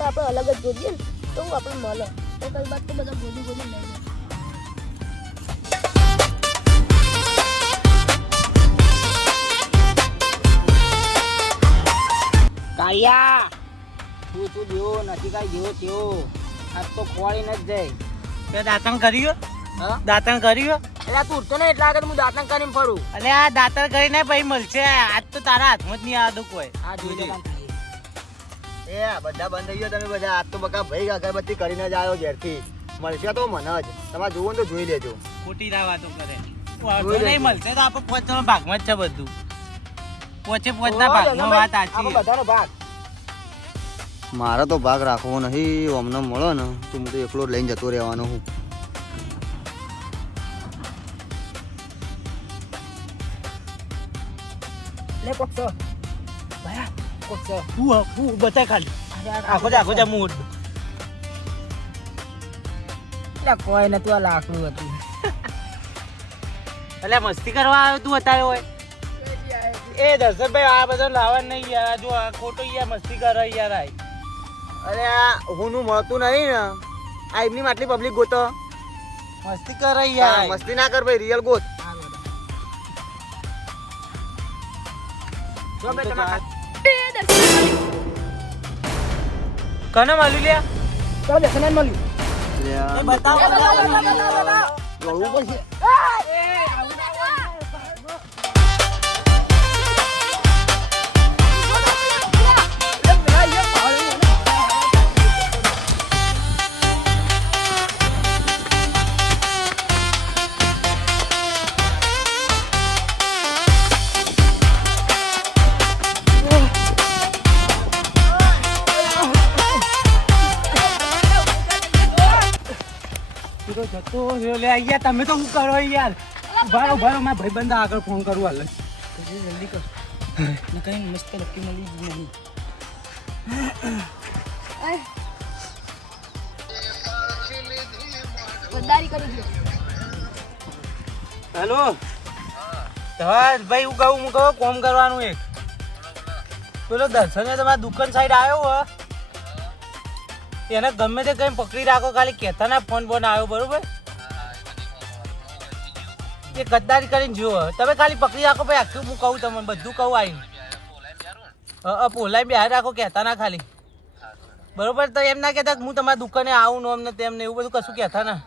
કરતા આપણે અલગ જ ગોદીએ ને તો આપણે મળે તો કઈ બાદ તો બધા ગોદી લઈ જાય કાયા તું દેવો નથી કાંઈ જેવો તેવો આજ તો ખોવાડી ન જ જાય તે દાંતણ કર્યું હા દાંતણ કર્યું એટલે તું ઉઠતો ને એટલે આગળ હું દાંતણ કરીને ફરું અને આ દાંતણ કરીને પછી મળશે આજ તો તારા હાથમાં જ નહીં આવતું કોઈ આ જોઈ એ બધા બંધ થઈ ગયો તમે બધા આજ તો બકા ભાઈ અગરબત્તી કરીને જ આવ્યો ઘેરથી મળશે તો મને જ તમારે જોવો ને તો જોઈ લેજો ખોટી ના વાતો કરે વાંધો નહીં મળશે તો આપણે પોચના ભાગમાં જ છે બધું પોચના ભાગમાં વાત સાચી બધાનો ભાગ મારા તો ભાગ રાખવો નહીં અમને મળો ને તો હું તો એકલો જ લઈને જતો રહેવાનો હું લે કોકસો ભયા કોકસો હું બતા ખાલી આખો જા મૂડ એટલે કોઈ નતું આ લાકડું હતું એટલે મસ્તી કરવા આવ્યો તું અત્યારે હોય એ દર્શનભાઈ આ બધો લાવવા નહીં યાર જો આ ખોટો યાર મસ્તી કરે યાર આય અરે આ હું મળતું નહીં ને આ એમની આટલી પબ્લિક ગોતો મસ્તી કરે યાર મસ્તી ના કર ભાઈ રિયલ ગોત જો બે તમાર કને મળ્યું લ્યા તો દર્શન મળ્યું એ બતાવો જોડવું પડશે જતો લે યાર તમે તો શું કરો યાર ઉભારો મારા ભાઈ બંધ આગળ ફોન કરું હાલ જલ્દી કર ને કઈ મસ્ત લકી મળી જ નહીં ગદ્દારી કરી દે હેલો હા ભાઈ હું કહું કોમ કરવાનું એક પેલો દર્શને તમારા દુકાન સાઈડ આવ્યો હો એને ગમે તે કઈ પકડી રાખો ખાલી કહેતા ના ફોન આવ્યો બરોબર એ ગદ્દારી કરીને જુઓ તમે ખાલી પકડી રાખો ભાઈ આખું હું કહું તમને બધું કહું આવીને પોલાઈ બહાર રાખો કહેતા ના ખાલી બરોબર તો એમ ના કહેતા હું તમારા દુકાને આવું ને અમને તેમને એવું બધું કશું કહેતા ના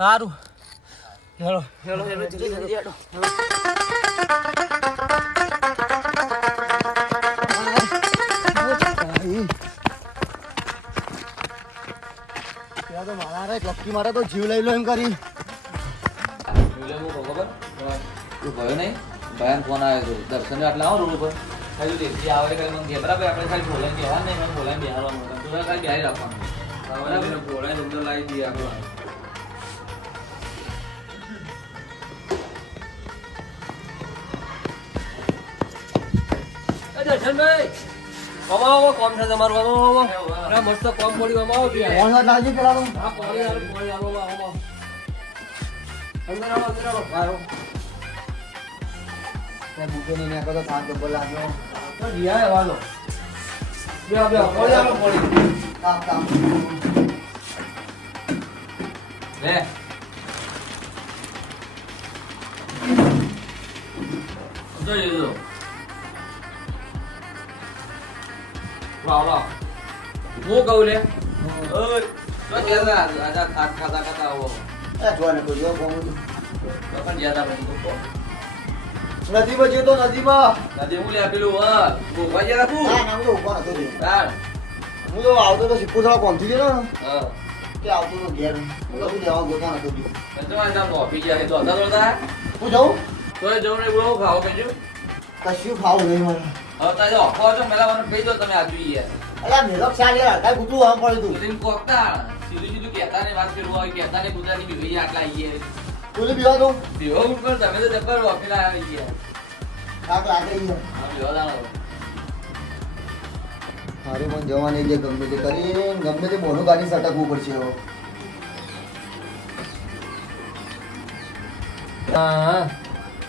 સારું હેલો લકી મારે તો જીવ લઈ લો એમ કરી ફોન આવ્યો દર્શન આટલા આવો રોડ ઉપર ખાલી દેખી આવે મને કે બરાબર આપણે ખાલી બોલાઈને બેહવા નહીં મને બોલાઈને બેહારવાનું તું ખાલી બેહારી રાખવાનું બરાબર બોલાઈને અંદર લાવી દઈએ આપણે દર્શનભાઈ કમાવો કોમ છે તમારું કમાવો મસ્ત કોમ પડ્યું કમાવો લાગી પેલા તો હા પાણી આવો અંદર આવો બુકે નહીં નાખો તો થાક ડબલ લાગ્યો તો રિયા આવવાનો બે પાણી આવો પાણી કામ લે જો વાહ હું કહું લે ઓય તો જ્યાદા આજા ખાતા આવો જોને તો જો કોમ પણ જ્યાદા બની તો નદીમાં જતો નદીમાં નદી હું લે પેલું ગોવા જ્યાદા કુ ના હું તો ઉભા નતો રહ્યો તાર હું તો આવતો તો સિક્કો થોડા કોમથી ગયો ને હા કે આવતો તો ઘેર હું તો શું લેવા ગોતા નતો રહ્યો તો આ નામ ઓફી ગયા તો હતા હું જાઉં તો જવું ને બોલો ખાઓ કેજો કશું ખાવું નહીં મને હવે તાજો ઓફો છો મેલા મને કહી દો તમે આ જોઈએ અલા મેલો ખ્યાલ યાર કાઈ ગુતું આમ પડ્યું તું તું કોકતા સીધું કહેતા ને વાત કરવું હોય કહેતા ને ગુજરાતી બીવી આટલા આવીએ તું બીવા તો બીવો ઉપર તમે તો જબર ઓફીલા આવી ગયા થાક લાગે યાર હા બીવો દાણો મારે પણ જવાની જે ગમે તે કરીને ગમે તે બોનું ગાડી સટકવું પડશે હવે હા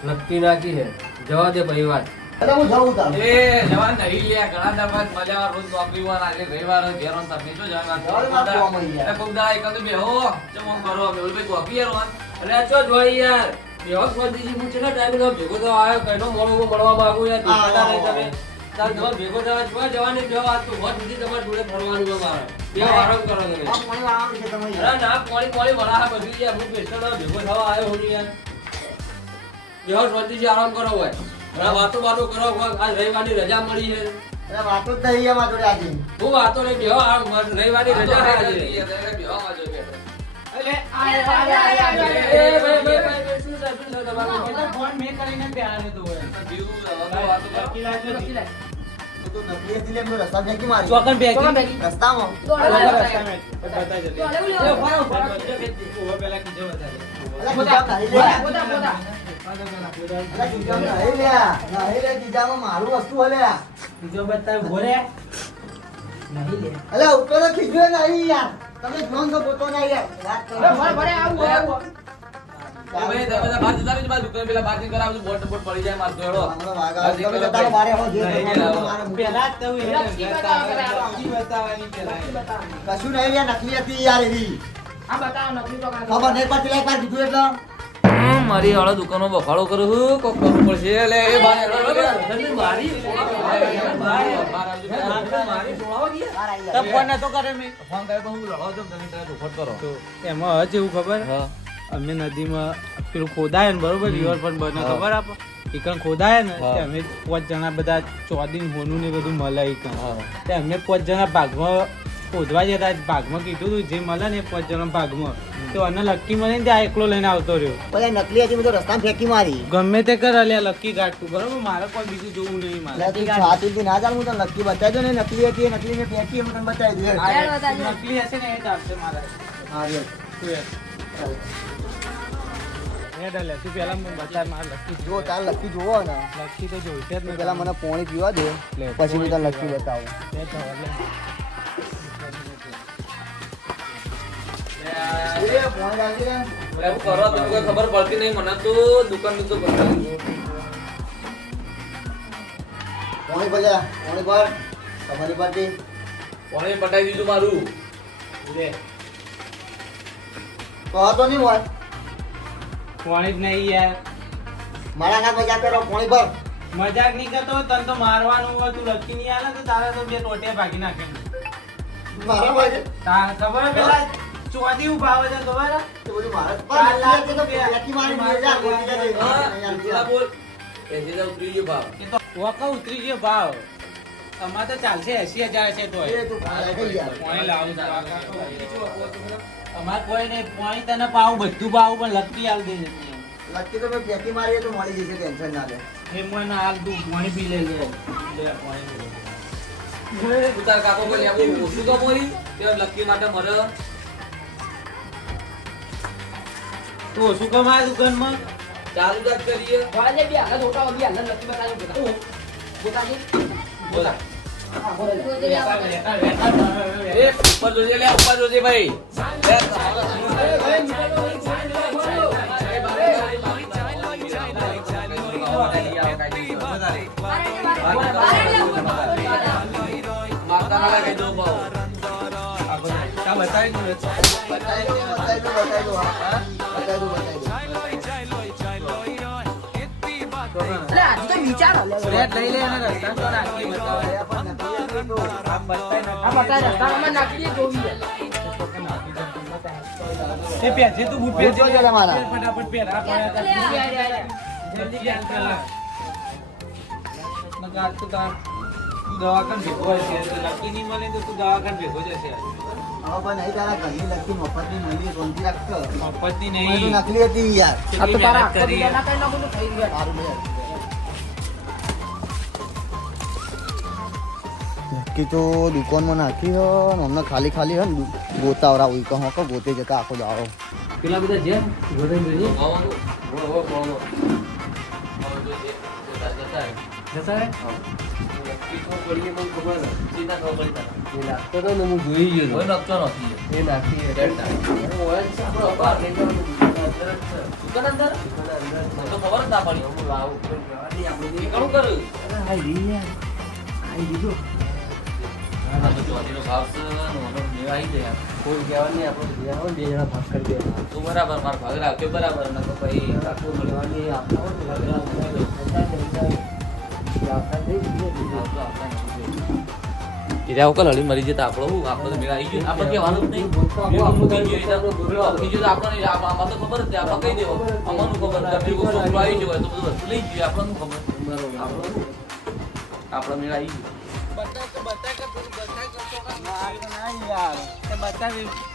નક્કી નાખી હે જવા દે ભાઈ વાત એટલે હું જવું તાર એ જવાન નહીં લે ઘણા દફા મજા રોજ નોકરી વાર આજે રવિવાર ઘેરો તમને શું જવાના જવાન માં કોમ આવી યાર. કોક દા એક તો બેહો ચમ કરો મેલ ભાઈ કોફી યાર અરે આ ચો જોઈ યાર બેહો સ્વાદીજી હું ચેલા ટાઈમ નો ભેગો તો આયો કઈનો મળવા માંગુ યાર દેખાતા નહીં તમે તાર તમાર ભેગો થવા જવાની બેહો આ તો હોત સુધી તમાર જોડે ફરવાનું છે મારે બેહો આરામ કરો તમે આ પાણી વાળવાનું છે તમે અરે ના પોણી વળા બધું યાર હું પેસ્ટલ ભેગો થવા આવ્યો હું યાર બેહો સ્વાદીજી આરામ કરો હોય અરે વાતો કરો આજ રવિવારની રજા મળી છે અરે વાતો જ નહીં એમાં જોડે આજે હું વાતો નહીં બેહો આ રવિવારની રજા છે આજે બેહો માં જો ફોન મેં કરીને બેહાડ્યો તો હોય. તું નકલી હતી લે એમનો રસ્તા ફેંકી મારી ચોકન બેગી. રસ્તામાં પેલા કીધું વધારે. અલા જીજામ નહીં લે. નહીં લે જીજામાં મારું વસ્તુ હલે બીજો બતાવ ભોરે નહીં લે. અલા ઉપર તો ખીજવે નહીં યાર તમે જોન તો પોતો નહીં યાર વાત કરો ભાઈ તમે બધા બહાર જતા રહેજો દુકાન પેલા બાર્ગિંગ કરાવજો બોટ પડી જાય માર દોડો હમણાં વાગા તમે તો તારો બારે હો જે કરવાનું મારે પેલા જ તો લકી બતાવવાની પેલા. કશું નહીં યાર નકલી હતી યાર એવી ખબર નહીં પડતી લે એકવાર કીધું એટલે મારી વાળા દુકાનો બફાળો કરું છું કોક કરવું પડશે એટલે એ બાર મારી તો ફોન નતો કરે મેં. ફોન કર્યો તો હું લડો છો તમે ત્યાં દુખટ કરો તો એમાં હજ એવું ખબર હા અમે નદીમાં પેલું ખોદાય ને બરોબર રિવરફ્રન્ટ બને હા. ખબર આપો ઈકણ ખોદાય ને હા. તે અમે 5 જણા બધા ચોદીન હોનું ને બધું મળે ઈકણ હા તે અમે 5 જણા ભાગમાં ખોદવા જતા ભાગમાં કીધું તું જે મળે ને 5 જણા ભાગમાં તો અને લક્કી મને ત્યાં એકલો લઈને આવતો રહ્યો. પછી નકલી હતી મેં તો રસ્તામાં ફેંકી મારી ગમે તે કર અલ્યા લક્કી કાઢતું બરોબર મારે કોઈ બીજું જોવું નહીં મારે. એટલે તું છાતીથી ના જાણ હું તને નકલી બતાવજો ને નકલી હતી એ નકલી મેં ફેંકી એમ તને બતાવી દઉં નકલી હશે ને એ જ આપશે મારે. હા રે તું હેડ લે તું પેલા મને બતાવ મારે લક્કી જો તાર લકી જોવો ને લક્કી તો જોઈશે જ તો ને પેલા મને પોણી પીવા દે લે, પછી હું તને લકી બતાવું તે તો એટલે એ પોણી લાગી રે એવું કરો તમને કોઈ ખબર પડતી નહીં મને તો દુકાન તો બતાવી પોણી ભલે પોણી પર તમારી પાર્ટી કોણે પટાઈ દીધું મારું લે તો હતો નહીં હોય પાણી જ નહીં યાર. મારા ના મજા કરો પોણી પર મજાક નહીં કરતો તને તો મારવાનું હોય તું લકી નહીં આલે તો તારે તો બે ટોટે ભાગી નાખે. મારા ભાઈ તાર ખબર હે પેલા ચોદી ઉભા આવે છે ખબર હે? તો બધું મારા પર લાગે તો ફેંકી મારી મજા ગોતી દે પેલા બોલ એસી તો ઉતરી ગયો ભાવ એ તો વકા ઉતરી ગયો ભાવ. અમારે તો ચાલશે 80,000 છે તો એ તું ભાઈ યાર પાણી લાવું છું. અમારે કોઈ નહીં પાણી તને પાવું બધું પાવું પણ લકી હાલ દે છે. લકી તો મેં ફેંકી મારી તો મળી જશે ટેન્શન ના લે એ મને હાલ તું પાણી પી લે લે પાણી. ઉતાર કાકો બોલે આવું ઓછું તો બોલી તે લકી માટે મરે તું શું કમાય દુકાનમાં? ચાલુ જ કરીએ બોલા એ ઉપર જોજે લે ઉપર જોજે ભાઈ માતા ના કઈ દો ભાવ બતાવી દઉં બતાવી દો હા બતાવી દો રેડ લઈ લે અને રસ્તા તો નાખી બતાવે. આમ બતાય એ પહેરજે તું બૂટ પહેરજે બૂટ પહેરજે મારા. ફટાફટ પહેર આ પડ્યા તા. જલ્દી cancel કર. નકર આજ તો તાર દવાખાને ભેગો હશે. લકી નહીં મળે તો તું દવાખાને ભેગો જ હશે. હવે પણ નહીં તારા ઘરની લકી મફતની મળી શાંતિ રાખ મફતની મેં નહીં. તો નકલી હતી યાર કેટલી મહેનત કરી. સારું લે નક્કી તો દુકાનમાં નાખી હો ને હમણાં ખાલી ખાલી હે ને ગોતાવરા હોય કહો કે ગોતે જતા આખો દાડો પેલા બધા જેમ ગોધન જોઈ ખાવાનું વો ખાવાનું જતા રે કિતો પડીએ મને ખબર સીધા ખબર પડી તા એ લાગતો તો હું જોઈ ગયો કોઈ નકતો નથી એ નાખી ડેટા હું હોય આપણો બાર નહીં તો દુકાન અંદર મને તો ખબર જ ના પડી હું લાવું ઘણું કર્યું આ તો ચોરીનો ભાવ છે ને ઓનો મેળ આવી જાય કોઈ કહેવા નહીં આપણે બીજા બે જણા ભાગ કરી દે તું બરાબર મારો ભાગ રાખ્યો બરાબર ન તો ભાઈ કાકુ મળવાની ઈરા ઓકલ હળી મરી જતા આપણો આપણે તો મેળ આવી ગયો આપણે કહેવાનું જ નહીં મૂકી ગયો તો આપણે આમાં તો ખબર જ આપણે કહી દેવો અમારું ખબર તમે ગુસ્સો આવી ગયો તો બધું વસ્તુ લઈ ગયો આપણને ખબર આપણે મેળ આવી ગયો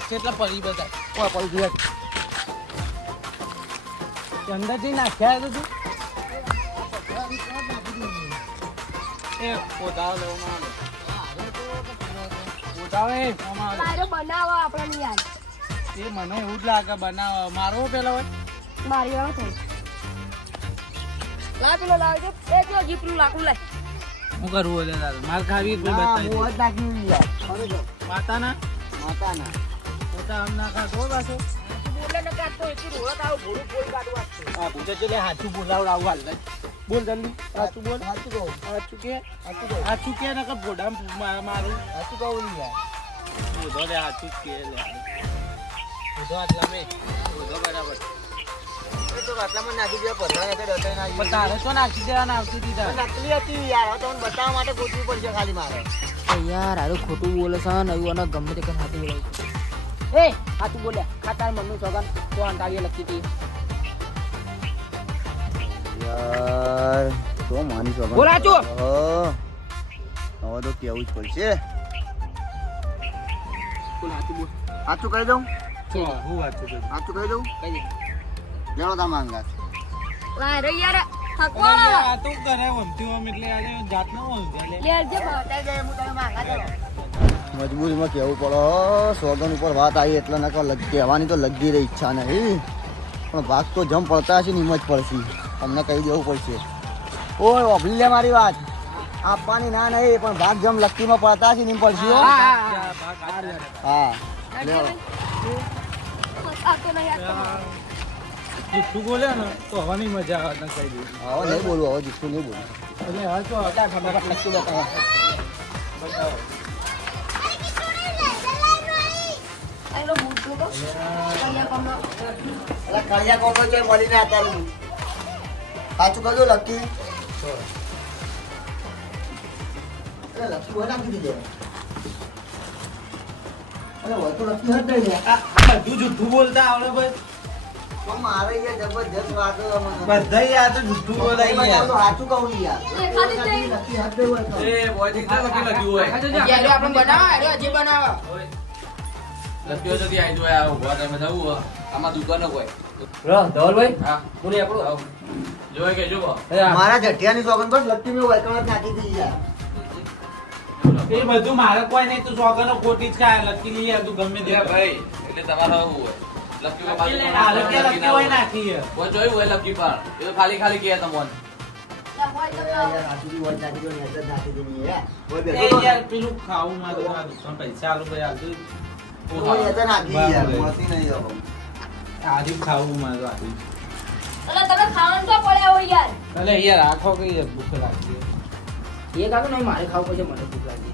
કેટલા પડી બધા અંદર જઈ નાખ્યા તો તું એ પોતાવ લેવામાં પોતાવે તારે બનાવો આપણને યાર એ મને એવું જ લાગે બનાવ મારો પેલા હોય મારી વાળો થઈ લા પેલો લાવજો એ જો જીપનું લાકડું લાય હું કરવું એટલે તારે માર ખાવી કોઈ બતાવી હું જ નાખ્યું યાર માતાના માતાના પોતા આમ ના ખાતો પાછો બોલે ને કાઢતો એટલું રોળત આવું ભોળું બોલ કાઢવા હા પૂછે છે હાથું બોલાવડાવું હાલ બોલ જલ્દી હાથું બોલ સાચું કહું હાથું કે નકર ભોડા મારું સાચું કહું નહીં યાર બોધો લે હાથું જ કે લે બોધો આટલા મેં બધો બરાબર એ તો આટલામાં નાખી દે પધરા ને ડટાઈ ના પણ તારે તો નાખી દેવાના આવતી હતી તારે નકલી હતી યાર હવે તમને બતાવવા માટે ગોતવી પડશે ખાલી મારે યાર આરું ખોટું બોલે છે ને એવું અને ગમે તે કઈ સાચું બોલે એ સાચું બોલ્યા ખાતાર મનનું સોગન તો અંતાળીએ લખી હતી યાર તો માની છો બોલ આચું. હવે તો કેવું જ પડશે બોલ સાચું બોલ સાચું કહી દઉં હું વાત છે સાચું કહી દઉં કઈ દે લેણો તા માંગા વારે યાર થકવાળો આ તો કરે વમતી વમ એટલે આજે જાત ન હોય લે જે બતાઈ દે હું તને માંગા દે મજબૂરીમાં કેવું પડે સોગન ઉપર વાત આવી એટલે ના કહેવાની તો લગી રહી ઈચ્છા નહીં પણ ભાગ તો જમ પડતા હશે ને એમ જ પડશે તમને કહી દેવું પડશે ઓય ઓભલી લે મારી વાત આપવાની ના નહીં પણ ભાગ જમ લક્કીમાં પડતા હશે ને એમ પડશે હો. હા લેવો આ તો નહીં આ જુઠ્ઠું બોલે ને તો હવાની મજા આવે તને કહી દઉં હવે નહીં બોલું હવે જુઠ્ઠું નહીં બોલું એટલે હવે તો હતા ખબર લખી બતાવો એનો બૂટ તો કયા કમનો અલા કળિયા કોકો છે મળીને હતા લઉં સાચું કહ્યું લક્કી અરે લક્કી હોય નાખી દીધે અરે હોય તો લક્કી હટ નહીં બધું જુઠ્ઠું બોલતા આવડે ભાઈ તો મારે યાર જબરજસ્ત વાતો મને બધા યાર તો જુઠ્ઠું બોલાય યાર સાચું કહું યાર ખાલી તે લક્કી હટ નહીં હોય તો. એ બોય દીકરા લખી લખ્યું હોય યાર આપણે બનાવો અરે હજી બનાવો લખ્યો તો ત્યાં જો આ ઉભા તમે જવું હો આમાં દુકાન હોય ધવલભાઈ હા બોલે આપણું જોઈ કે જો મારા જઠિયાની સોગન પર લક્કી મેં વૈકણત નાખી દીધી યાર એ બધું મારે કોઈ નહીં તું સોગનો ખોટી જ ખાય લખી લઈએ તું ગમે તે ભાઈ એટલે તમારે આવું હોય લખ્યું લખી હોય નાખી કોઈ જોયું હોય લકી પણ એ તો ખાલી ખાલી કહે તમને યાર સાચું બી હોય નાખી દો ને એટલે જ નાખી દીધી યાર કોઈ એ બેઠો તો યાર પેલું ખાવું માં તો આ દુકાન પૈસા આલું ભાઈ આલતું કોઈ એટલે નાખી યાર મળતી નહીં હવે આદિ ખાવું માં તો આદિ અલા તમે ખાવાનું તો પડ્યા હોય યાર એટલે યાર આખો કઈ ભૂખ લાગી એ કાકો નહીં મારે ખાવું પછી મને ભૂખ લાગી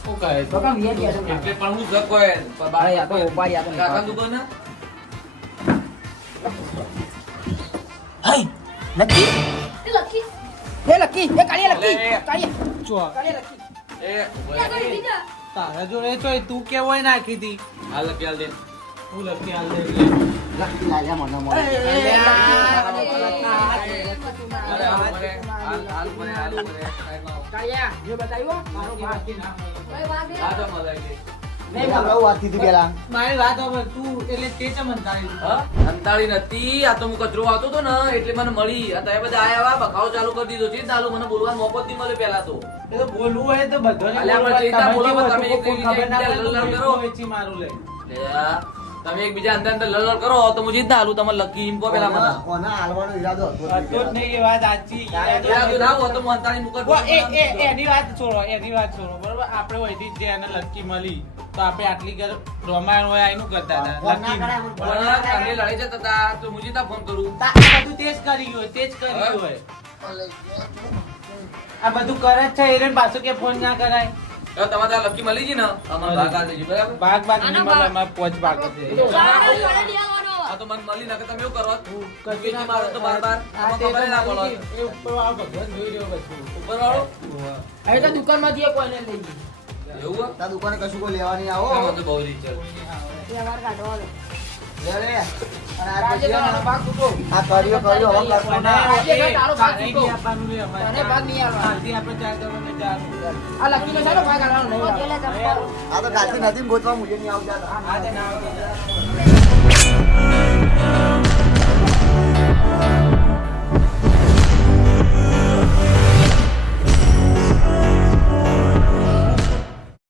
શું કહે છે બકા વીએ ગયા છે એટલે પણ હું જક હોય અરે યાર તો ઉભા યાર તો કાકા દુકાન ના હઈ લકી એ લખી એ લકી એ કાળિયા લકી કાળિયા ચો કાળિયા લકી એ ત્યાં કરી દીધા તારા જોડે ચોય તું કેવો હોય નાખી દી હાલ લકી હાલ દે હું લખી હાલ દે એટલે લક્કી લાગ્યા મને મળે હાલ મને હાલ મને કાળિયા જે બતાવ્યો મારો ભાગ કોઈ વાત નહીં આ તો મજા આવી નહીં બહુ વાત કીધી પેલા મારી વાત હવે તું એટલે તે ચમ અંતાળી હા અંતાળી નથી આ તો હું કચરો આવતો હતો ને એટલે મને મળી આ તમે બધા આયા બખાડો ચાલુ કરી દીધો છે ચાલુ મને બોલવાનો મોકો જ નહીં મળે પહેલા તો એ તો બોલવું હોય તો બધાને અલ્યા, પણ ચેતા બોલો, તમે એક કોઈ ખબર ના પડે તો લડ કોઈ કરો. વેચી મારું લે લે આ, તમે એકબીજા અંદર અંદર લડ કરો તો હું જીત ના હાલું તમારે લકી ઇમ્પો પેલા મને કોના હાલવાનો ઈરાદો હતો હતો જ નહીં એ વાત સાચી પેલા ના હોય તો હું અંતાળી મુકત એની વાત છોડો બરોબર આપણે વહીથી જ જે એને લકી મળી તો આપણે આટલી ઘર રોમાયણ હોય એનું કરતા હતા ફોન ના લકી. કરાય, હું ફોન પણ ના આ કરાય. કાલે લડાઈ જતા હતા તો હું જીતા ફોન કરું આ બધું તે જ કર્યું હોય તે જ કર્યું હોય આ બધું કરે જ છે એરન પાછું કે ફોન ના કરાય તો તમારે આ લકી મળી ગઈ ને અમારે ભાગ આ દેજો બરાબર ભાગ નહીં મળે અમારે પોચ ભાગ છે આ તો મને મળી નાખે તમે એવું કરો કઈ મારો તો બાર બાર આમાં ખબર ના પડો એ ઉપર વાળો ભગવાન જોઈ રહ્યો બધું ઉપર વાળો હવે તો દુકાનમાંથી એક કોઈને લઈ ગઈ એવું તાર દુકાને કશું કોઈ લેવા નહીં આવો આમાં તો બહુ રીત છે એ અમારે કાઢવાનો લે લે. અને આ આજે પછી તારો ભાગ તૂટો. આ કર્યો હવે કરતો ના. આજે ભાઈ તારો ભાગ નહીં તૂટો. આપવાનું રે અમારે. મને ભાગ નહીં આપવાનો. કાલથી આપણે ચાર કરવાને ચાર. આ લકીનો છે ને ભાગ આલવાનો નહીં આપવાનો. પેલા ચપ્પલ આ તો કાલથી નથી ગોતવા મુજે નહીં આવતા હતા. આજે ના આવતો.